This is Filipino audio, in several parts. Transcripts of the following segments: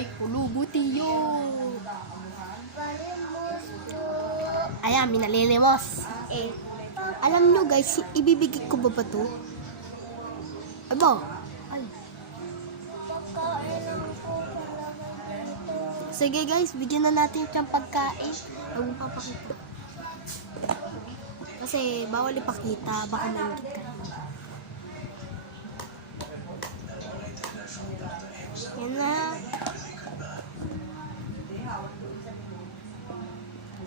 Ay, kulubutiyo. Palimos po. Ayan, minalilimos. Alam nyo guys, ibibigay ko ba to? Aba. Ay. Pagkain lang po pala dito. Sige guys, bigyan na natin siyang pagkain. Huwag mo papakita. Kasi bawal ipakita, baka nanggit ka. Yan na.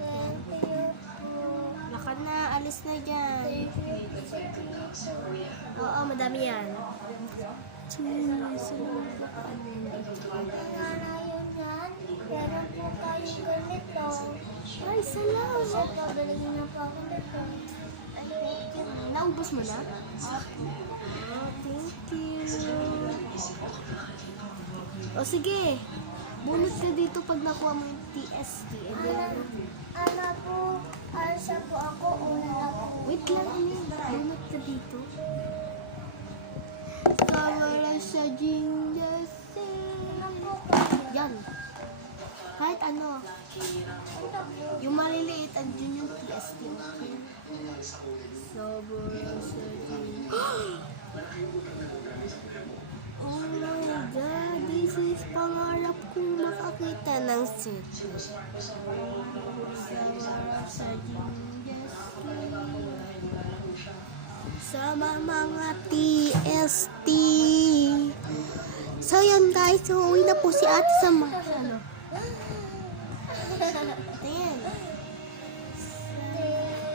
Thank you po. Lakad na, alis na dyan. Oo, madami yan. Nanay yun yan. Meron po tayong ganito. Ay, salamat. Sa pabalik niyo po ako nito. Ay, thank you. Naubos mo na? Oh, thank you. O sige, bunot ka dito pag nakuha mo yung TST. Ano po, alsa po ako, una po. Wait lang, bunot ka dito. Kawala sa jinjase. Ano po kayo? Yan. Kahit ano. Ano po? Yung maliliit, andyan yung TST. Okay? Sobra sa jinjase. Oh my God, this is pangarap kong makakita ng set. Sa sama mga TST. So yun guys, so uwi na po si ate sa mga ano. Ayan.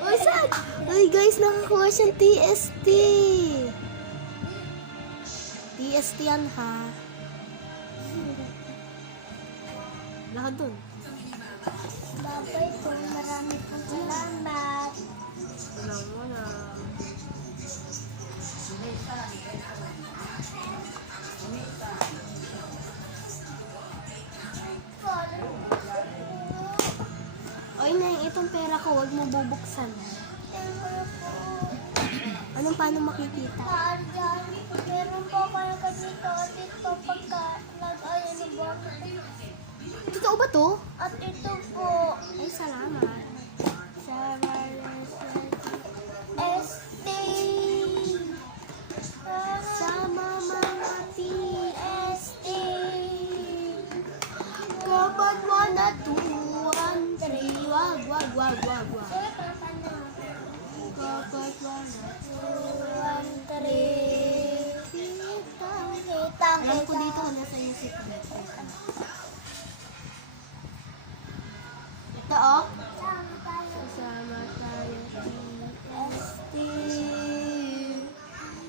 Uy, saan? Uy guys, nakakuha siyang TST. TST yan ha. Lakad dun. Babay po, marami po salamat. Alam mo na. Oy, Neng, itong pera ko, huwag mo bubuksan. Anong paano makikita? Dyan, meron po kayo ganito at ito pagka nag-ayon ng buwan. Totoo ba to? At ito po, Ay, salamat. ST. Sama mga ST. kapag 1 at 2, 1, 3, wag. Kapag 1 at 2, alam ko dito kung nasa yung secret. Ito oh. Sama tayo TST.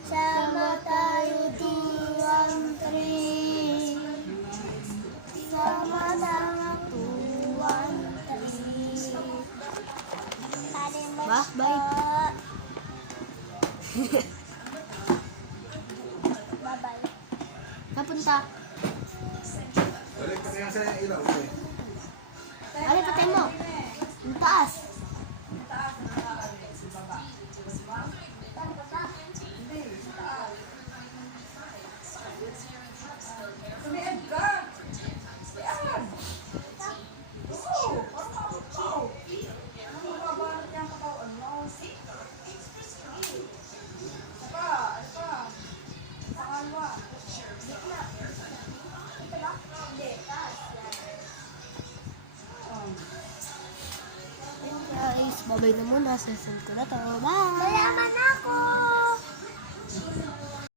Sama tayo D13. Sama tayo 213. Bah, bye. Bye-bye. Napunta. Balik ka sa ilaw. Ano, patay mo? Ang taas. Guys, babay na muna. Sasend ko na to. Bye!